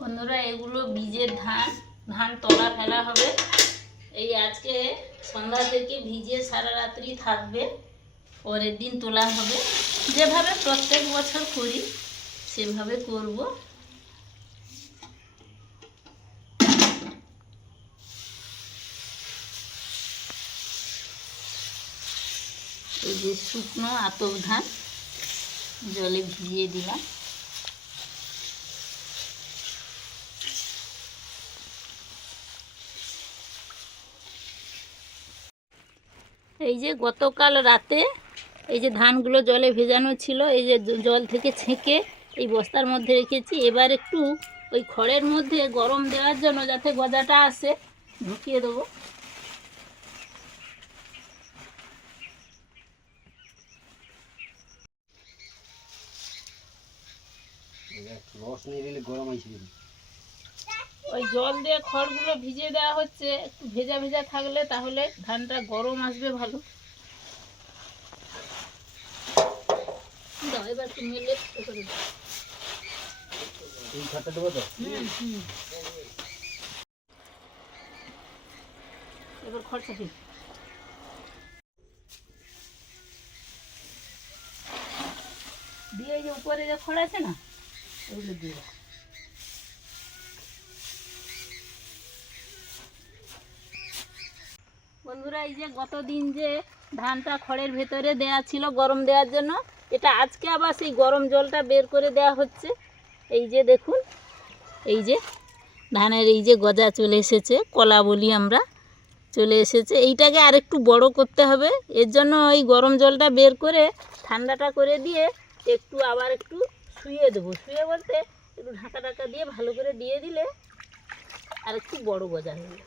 বন্ধুরা এগুলো বীজের ধান, ধান তলা ফেলা হবে। এই আজকে সন্ধ্যা থেকে ভিজে সারা রাত্রি থাকবে, পরের দিন তোলা হবে। যেভাবে প্রত্যেক বছর করি সেভাবে করব। এই যে শুকনো আতপ ধান জলে ভিজিয়ে দিলাম। এই যে গতকাল রাতে এই যে ধানগুলো জলে ভেজানো ছিল, এই যে জল থেকে ছেঁকে এই বস্তার মধ্যে রেখেছি। এবার একটু ওই খড়ের মধ্যে গরম দেওয়ার জন্য যাতে গজাটা আসে ঢুকিয়ে দেবো। ওই জল দিয়ে খড়গুলো ভিজিয়ে দেওয়া হচ্ছে, একটু ভেজা ভেজা থাকলে তাহলে ধানটা গরম আসবে ভালো। দাও এবার একটু মেলে করে দাও। এবার খড় চাপি দিয়ে এই যে উপরে যে খড় আছে না ওগুলো দিয়ে দাও। বন্ধুরা এই যে গতদিন যে ধানটা খড়ের ভেতরে দেয়া ছিল গরম দেওয়ার জন্য, এটা আজকে আবার সেই গরম জলটা বের করে দেওয়া হচ্ছে। এই যে দেখুন, এই যে ধানের এই যে গজা চলে এসেছে, কলা বলি আমরা, চলে এসেছে। এইটাকে আরেকটু বড় করতে হবে। এর জন্য ওই গরম জলটা বের করে ঠান্ডাটা করে দিয়ে একটু আবার একটু শুয়ে দেবো। শুয়ে বলতে একটু ঢাকা ঢাকা দিয়ে ভালো করে দিয়ে দিলে আর একটু বড় গজা হবে।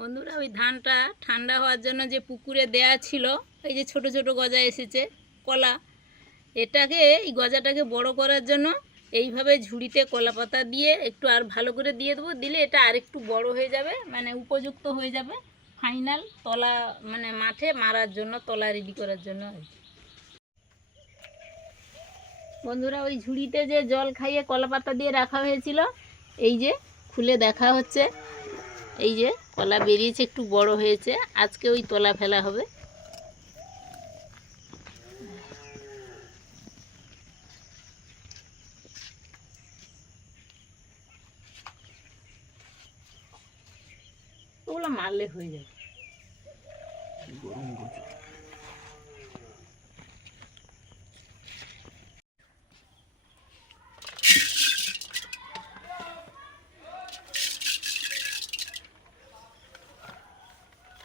বন্ধুরা ওই ধানটা ঠান্ডা হওয়ার জন্য যে পুকুরে দেয়া ছিল, এই যে ছোট ছোট গজা এসেছে কলা, এটাকে এই গজাটাকে বড় করার জন্য এইভাবে ঝুড়িতে কলা পাতা দিয়ে একটু আর ভালো করে দিয়ে দেবো। দিলে এটা আর একটু বড় হয়ে যাবে, মানে উপযুক্ত হয়ে যাবে ফাইনাল তলা, মানে মাঠে মারার জন্য, তলা রেডি করার জন্য। বন্ধুরা ওই ঝুড়িতে যে জল খাইয়ে কলা পাতা দিয়ে রাখা হয়েছিল, এই যে খুলে দেখা হচ্ছে, এই যে কলা বেরিয়েছে, একটু বড় হয়েছে। আজকে ওই তলা ফেলা হবে। ওগুলো মারলে হয়ে যাবে।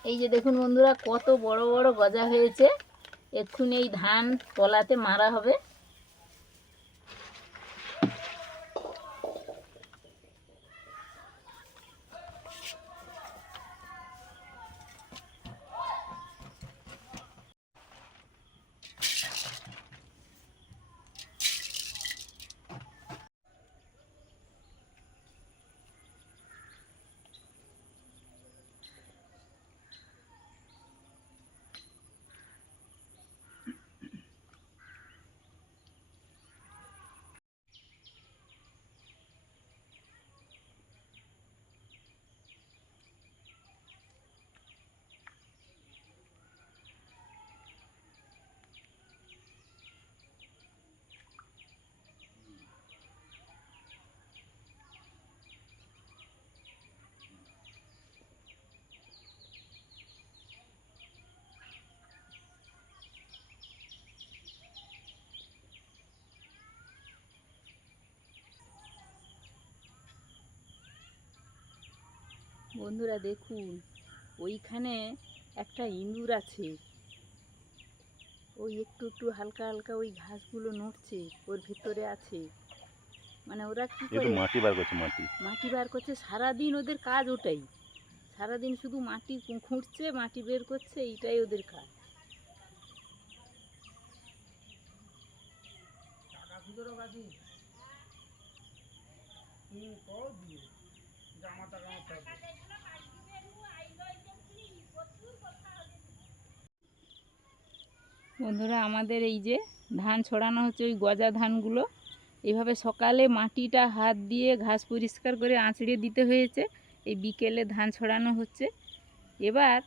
এই যে দেখুন বন্ধুরা কত বড় বড় গজা হয়েছে। এক্ষুনি এই ধান তলাতে মারা হবে। বন্ধুরা দেখুন ওইখানে একটা ইঁদুর আছে, ওই একটু একটু হালকা হালকা ওই ঘাসগুলো নড়ছে, ওর ভিতরে আছে। মানে ওরা কি করে মাটি বার করছে, মাটি বার করছে। সারাদিন ওদের কাজ ওটাই, সারাদিন শুধু মাটি খুঁড়ছে, মাটি বের করছে, এইটাই ওদের কাজ। জামা টাকা বন্ধুরা, আমাদের এই যে ধান ছড়ানো হচ্ছে, ওই গজা ধানগুলো এইভাবে সকালে মাটিটা হাত দিয়ে ঘাস পরিষ্কার করে আঁচড়ে দিতে হয়েছে, এই বিকেলে ধান ছড়ানো হচ্ছে। এবার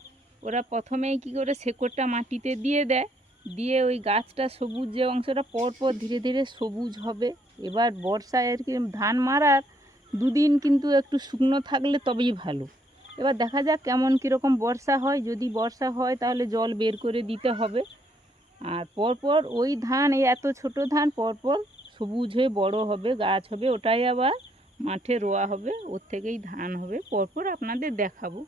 ওরা প্রথমেই কি করে শেকড়টা মাটিতে দিয়ে দেয়, দিয়ে ওই গাছটা সবুজ যে অংশটা পরপর ধীরে ধীরে সবুজ হবে। এবার বর্ষায় আর কি ধান মারার দুদিন কিন্তু একটু শুকনো থাকলে তবেই ভালো। এবার দেখা যাক কেমন কীরকম বর্ষা হয়। যদি বর্ষা হয় তাহলে জল বের করে দিতে হবে। আর পরপর ওই ধান, এই এত ছোট ধান পরপর সবুজ হয়ে বড় হবে, গাছ হবে, ওটাই আবার মাঠে রোয়া হবে, ওর থেকেই ধান হবে। পরপর আপনাদের দেখাবো।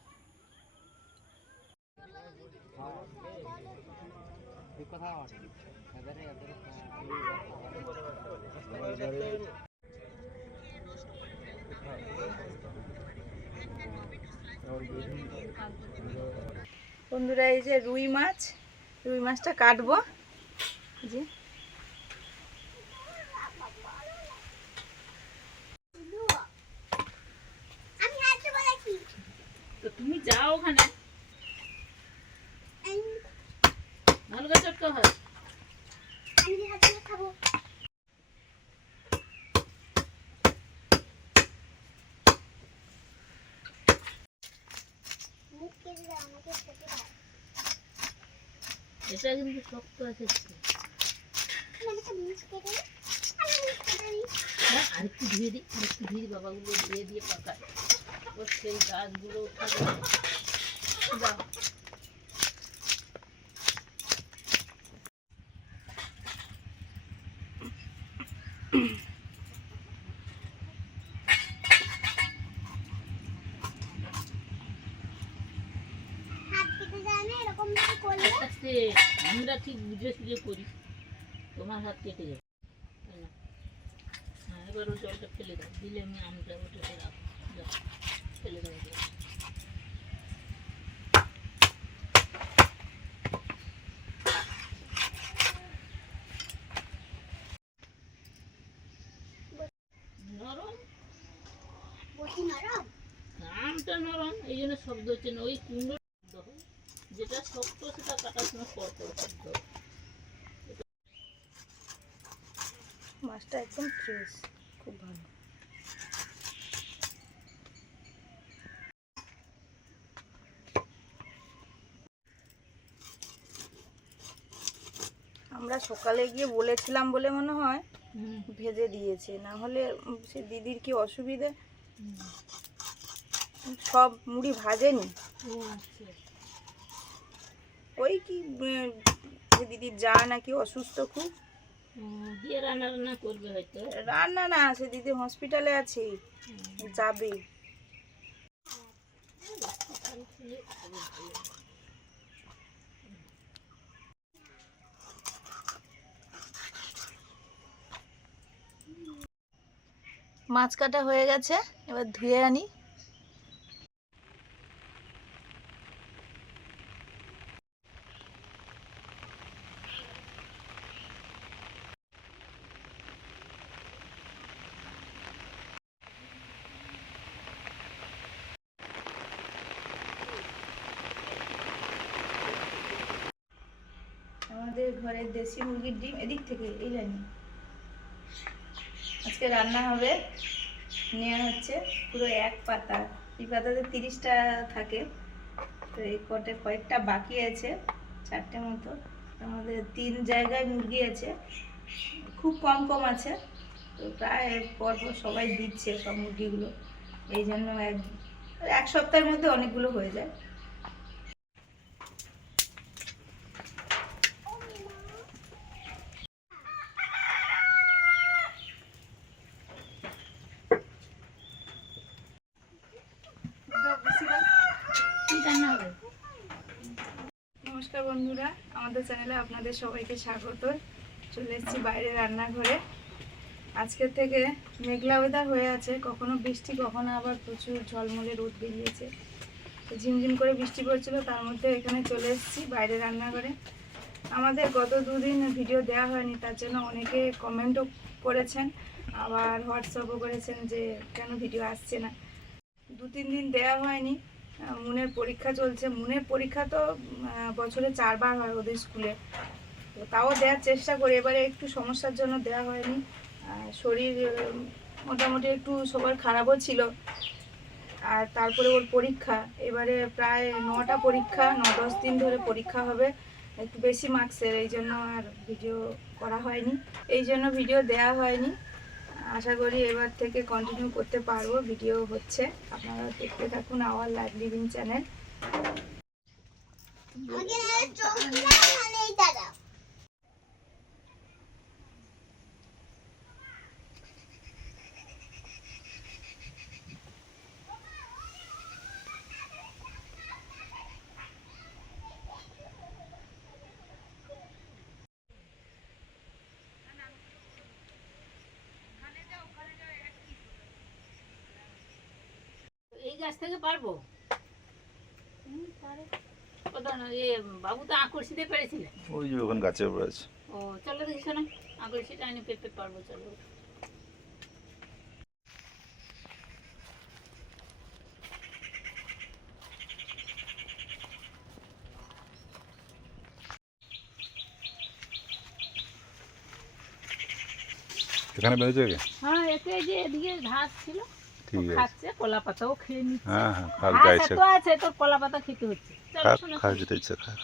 বন্ধুরা, এই যে রুই মাছটা কাটবো। যে তো তুমি যাও ওখানে, ভালো করে চটকা হয়। এটা কিন্তু শক্ত আছে, আরেকটু ধুয়ে দিই বাবাগুলো ধুয়ে দিয়ে পাকায়, ওর সেই গাছগুলো উঠাবে। যাও, আমরা ঠিক বুঝে সুঝে করি, তোমার হাত কেটে যাবে। হ্যাঁ, এবার ওই জলটা ফেলে দাও, দিলে আমি আমটা ওটাতে রাখবো। যাও, ফেলে দাও। নরম, আমটা নরম, এই জন্য শব্দ হচ্ছে না। ওই কুমড়ো যেটা শক্ত সেটা কাটার সময় শব্দ। মাছটা একদম ফ্রেশ, খুব ভালো। আমরা সকালে গিয়ে বলেছিলাম বলে মনে হয় ভেজে দিয়েছে, না হলে সে দিদির কি অসুবিধে, সব মুড়ি ভাজেনি। ওই কি দিদির যা নাকি অসুস্থ খুব, দিয়ে রান্না করবে হয়তো। রান্না না, সে দিদি হসপিটালে আছে, যাবে। মাছ কাটা হয়ে গেছে, এবার ধুয়ে আনি। আমাদের ঘরের দেশি মুরগির ডিম, এদিক থেকে এই লাইনে আজকে রান্না হবে। নেওয়া হচ্ছে পুরো এক পাতা, এই পাতাতে 30টা থাকে, তো এই কয়েকটা বাকি আছে, 4টে মতো। আমাদের 3 জায়গায় মুরগি আছে, খুব কম আছে, তো প্রায় পরপর সবাই দিচ্ছে সব মুরগিগুলো, এই জন্য এক সপ্তাহের মধ্যে অনেকগুলো হয়ে যায়। নমস্কার বন্ধুরা, আমাদের চ্যানেলে আপনাদের সবাইকে স্বাগত। চলে এসেছি বাইরে রান্নাঘরে। আজকের থেকে মেঘলা ওয়েদার হয়ে আছে, কখনো বৃষ্টি কখনো আবার প্রচুর ঝলমলে রোদ বেরিয়েছে। ঝিমঝিম করে বৃষ্টি পড়ছিল, তার মধ্যে এখানে চলে এসেছি বাইরে রান্নাঘরে। আমাদের গত 2 দিন ভিডিও দেওয়া হয়নি, তার জন্য অনেকে কমেন্টও করেছেন, আবার হোয়াটসঅ্যাপও করেছেন যে কেন ভিডিও আসছে না। 2-3 দিন দেওয়া হয়নি, মুনের পরীক্ষা চলছে। মুনের পরীক্ষা তো বছরে 4 বার হয় ওদের স্কুলে, তো তাও দেওয়ার চেষ্টা করি, এবারে একটু সমস্যার জন্য দেওয়া হয়নি। শরীর মোটামুটি একটু সবার খারাপও ছিল, আর তারপরে ওর পরীক্ষা, এবারে প্রায় 9টা পরীক্ষা, 9-10 দিন ধরে পরীক্ষা হবে, একটু বেশি মার্কসের, এই জন্য আর ভিডিও করা হয়নি, এই জন্য ভিডিও দেওয়া হয়নি। আশা করি এবার থেকে কন্টিনিউ করতে পারবো, ভিডিও হচ্ছে, আপনারা দেখতে থাকুন আওয়ার লাইভ লিভিং চ্যানেল। এই গাছ থেকে পারবো? ওটা না, বাবু তো আকর্ষিতে পেরেছিলেন। ওই যে ওখানে গাছের উপর আছে। ও চলো দেখি শোনো, আকর্ষিটা আনি পেতে পারবো, চলো। এখানে বেরোচ্ছে কি? হ্যাঁ, এতে যে এদিকে ঘাস ছিল, ঠিক আছে। খাচ্ছে, কলা পাতাও খেয়ে নিচ্ছে। হ্যাঁ হ্যাঁ, খাক ঘাস গাইছে, এত আছে, তোর কলা পাতা খেতে হচ্ছে। চলো খাক শোনো, খাক যেটা ইচ্ছে খাক।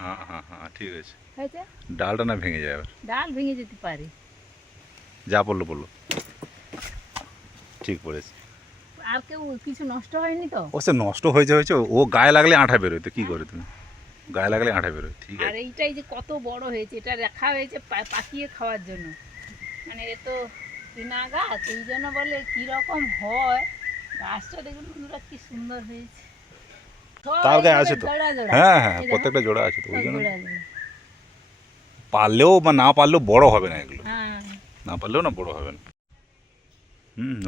হ্যাঁ হ্যাঁ হ্যাঁ, ঠিক আছে। হয়েছে, ডালটা না ভেঙে যায় আবার। ডাল ভেঙে যেতে পারে। যা পড়লো পড়লো, ঠিক পড়েছে। আর কেউ কিছু নষ্ট হয়নি তো? ও সে নষ্ট হয়েছে হয়েছে, ও গায়ে লাগলে আঠা বেরোয়, তো কী করে তুমি, গায়ে লাগলে আঠা বেরোয়, ঠিক আর আছে। এইটাই যে কত বড় হয়েছে, এটা রাখা হয়েছে পাকিয়ে খাওয়ার জন্য, মানে এ তো কিনা গাছ, এই জন্য বলে কীরকম হয় গাছটা। দেখুন বন্ধুরা কি সুন্দর হয়েছে, তার গায়ে আছে তো, জোড়া জোড়া। হ্যাঁ হ্যাঁ, এই দেখো, প্রত্যেকটা জোড়া আছে তো, ওই সব জন্য জোড়া জোড়া। পারলেও বা না পারলেও বড় হবে না এগুলো, হ্যাঁ, না পারলেও না বড় হবে না।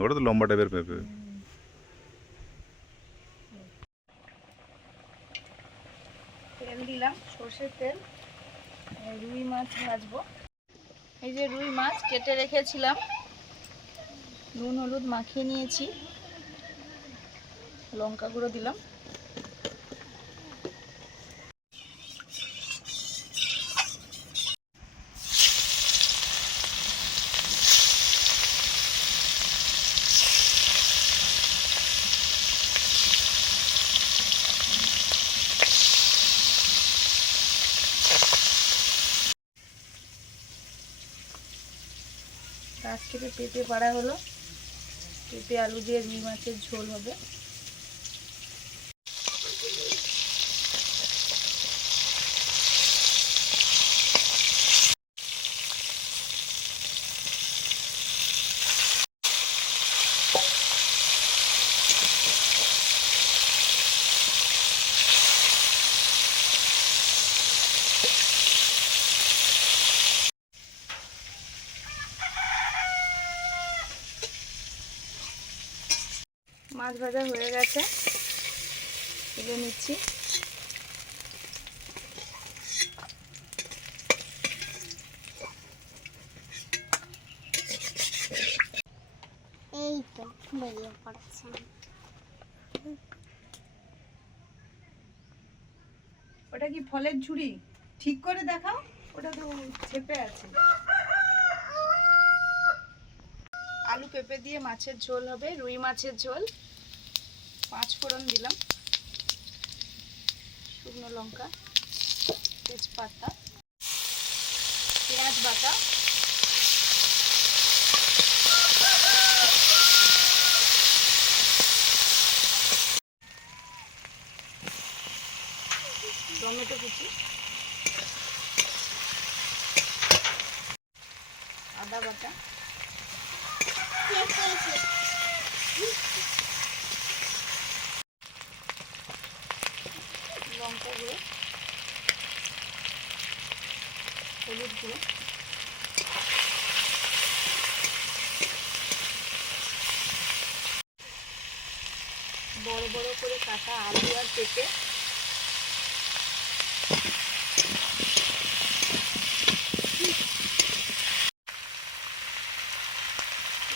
ওটা তো লম্বা টাইপের পেঁপে। তেল দিলাম, সর্ষের তেল, রুই মাছ ভাজবো। এই যে রুই মাছ কেটে রেখেছিলাম, নুন হলুদ মাখিয়ে নিয়েছি, লঙ্কা গুঁড়ো দিলাম, গাছ থেকে পেঁপে পাড়া হলো, পেঁপে আলু দিয়ে রুই মাছের ঝোল হবে। মাছ ভাজা হয়ে গেছে, তুলে নিচ্ছি। এই তো বেরিয়ে পড়ছে। ওটা কি ফলের ঝুড়ি? ঠিক করে দেখাও, ওটা তো চেপে আছে। আলু পেঁপে দিয়ে মাছের ঝোল হবে, রুই মাছের ঝোল। 5 ফোড়ন দিলাম, শুকনো লঙ্কা, তেজপাতা, পেঁয়াজ বাটা, টমেটো কুচি, আদা বাটা, লঙ্কা গুঁড়ো, হলুদ গুঁড়ো, বড় বড় করে কাটা আলু আর পেঁপে,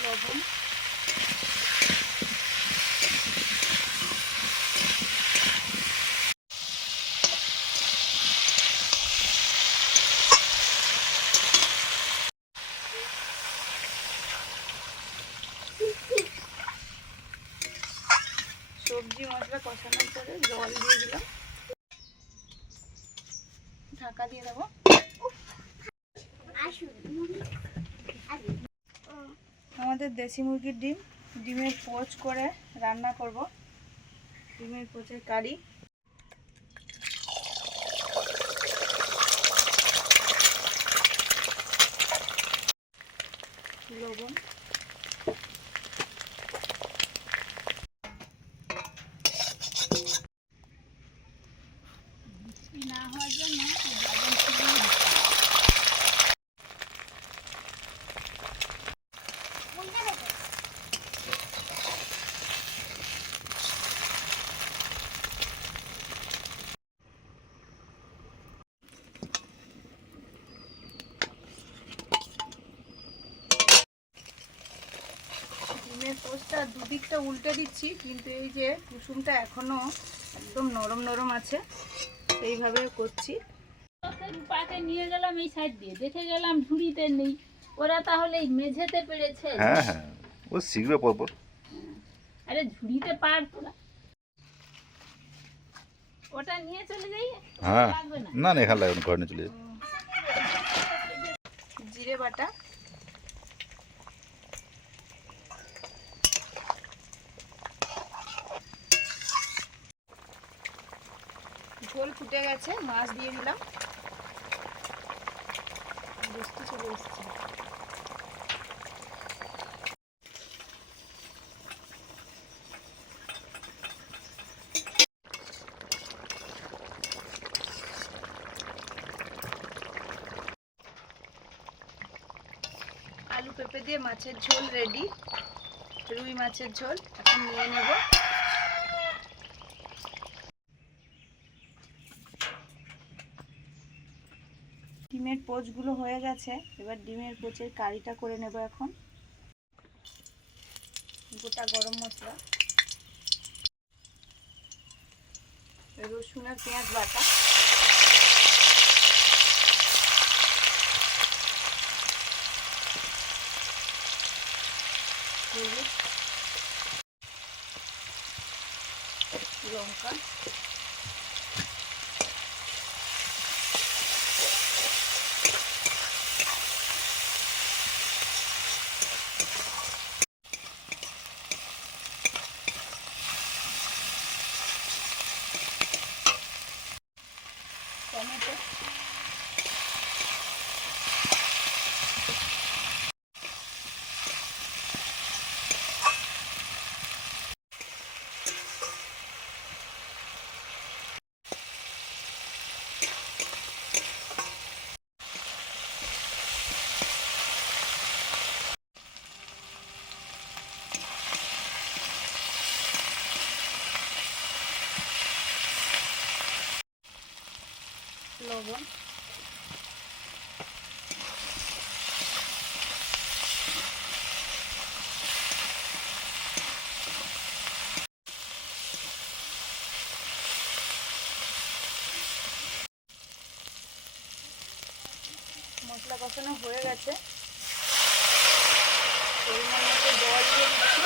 লবণ, মিষ্টি মশলা কষানোর পরে জল দিয়ে দিলাম, ঢাকা দিয়ে দেবো। আমাদের দেশি মুরগির ডিমের পোচ করে রান্না করব, ডিমের পোচের কারি। লবণ, না হওয়ার জন্য ডিমের পোচটা দুদিকটা উল্টে দিচ্ছি, কিন্তু এই যে কুসুমটা এখনো একদম নরম নরম আছে, এইভাবে করছি। রূপাকে নিয়ে গেলাম এই সাইড দিয়ে, দেখে গেলাম ঝুড়িতে নেই, ওরা তাহলে এই মেঝেতে পেড়েছে। হ্যাঁ হ্যাঁ, ও শিখবে পরপর। আরে ঝুড়িতে পারতো না, ওটা নিয়ে চলে যাই, হ্যাঁ লাগবে না। না না, এখানে লাগবে না, ঘরে নিয়ে চলে যাবে। জিরে বাটা, ঝোল ফুটে গেছে, মাছ দিয়ে দিলাম। বৃষ্টি চলে এসছে। আলু পেঁপে দিয়ে মাছের ঝোল রেডি, রুই মাছের ঝোল এখন নিয়ে নেব। ডিমের পোচগুলো হয়ে গেছে, এবার ডিমের পোচের কারিটা করে নেব। এখন গোটা গরম মশলা, রসুন আর পেঁয়াজ বাটা, হলুদ, লঙ্কা, টমেটো, লবণ, মশলা কষানো হয়ে গেছে, পরিমাণ মতো জল দিয়ে দিচ্ছি।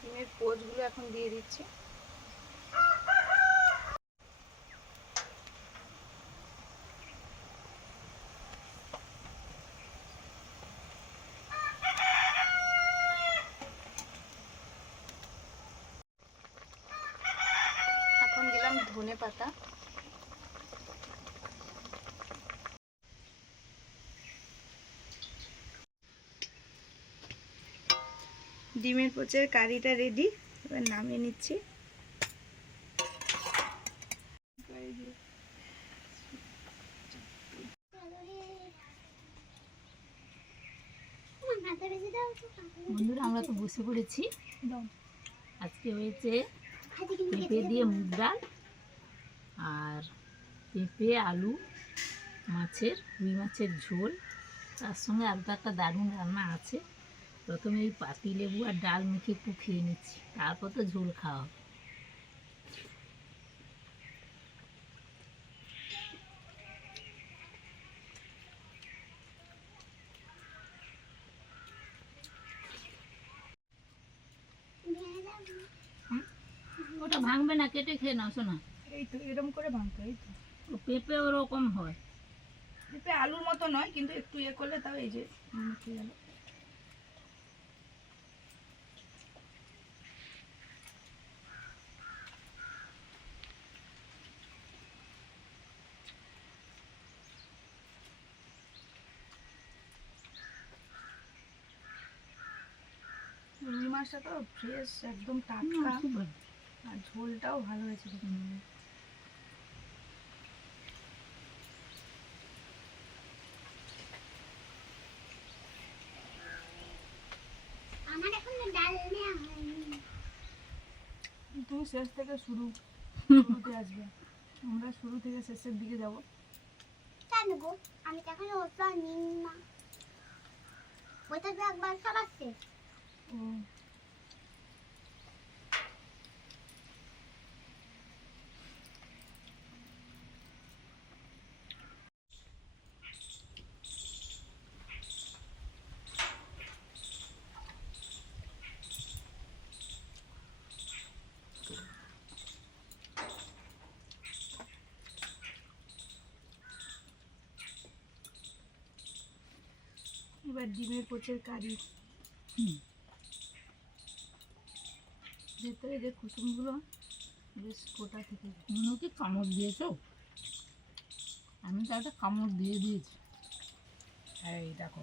ডিমের পোচগুলো এখন দিয়ে দিচ্ছি। এখন দিলাম ধনে পাতা, ডিমের পোচের কারিটা রেডি, এবার নামিয়ে নিচ্ছি। বন্ধুরা আমরা তো বসে পড়েছি, আজকে হয়েছে পেঁপে দিয়ে মুগ ডাল আর পেঁপে আলু মাছের রুই মাছের ঝোল, তার সঙ্গে আলু একটা দারুণ রান্না আছে। প্রথমে এই পাতি লেবু আর ডাল মেখে একটু খেয়ে নিচ্ছি, তারপর তো ঝোল খাওয়া হবে। ভাঙবে না, কেটে খেয়ে নাও শোনা। এই তো এরকম করে ভাঙতে, এই তো ও পেঁপে ওরকম হয়। পেঁপে আলুর মতো নয়, কিন্তু একটু ইয়ে করলে তাও এই যে মুখে গেল। রুই মাছটা তো ফ্রেশ, একদম টাটকা, খুব ভালো। আর ঝোলটাও ভালো হয়েছে। আমার এখন ডাল নেওয়া হয়নি। তুমি শেষ থেকে শুরুতে আসবে, আমরা শুরু থেকে শেষের দিকে যাব। কেন গো? আমি তো এখন ওটা নিন না, ওটা তো একবার সবার শেষ। ও এবার ডিমের পোচের কারি। ভেতরে যে কুসুমগুলো বেশ গোটা থেকে যায়। মনে কি কামড় দিয়েছো? আমি তো একটা কামড় দিয়ে দিয়েছি। এই দেখো,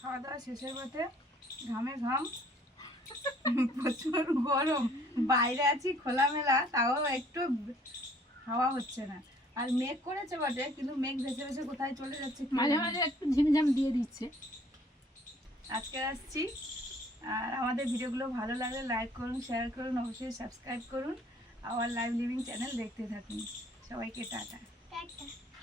খাওয়া দাওয়া শেষের পথে ঘামে ঘাম, প্রচুর গরম, বাইরে আছি খোলামেলা, তাও একটু হাওয়া হচ্ছে না। আর মেঘ করেছে বটে, কিন্তু মেঘ ভেসে ভেসে কোথায় চলে যাচ্ছে কি মাঝে জানি। মাঝে একটু ঝিমঝাম দিয়ে দিচ্ছে। আজকে আসছি। আর আমাদের ভিডিওগুলো ভালো লাগলে লাইক করুন, শেয়ার করুন, অবশ্যই সাবস্ক্রাইব করুন। আওয়ার লাইভ লিভিং চ্যানেল দেখতে থাকুন। সবাইকে টাটা। টাটা।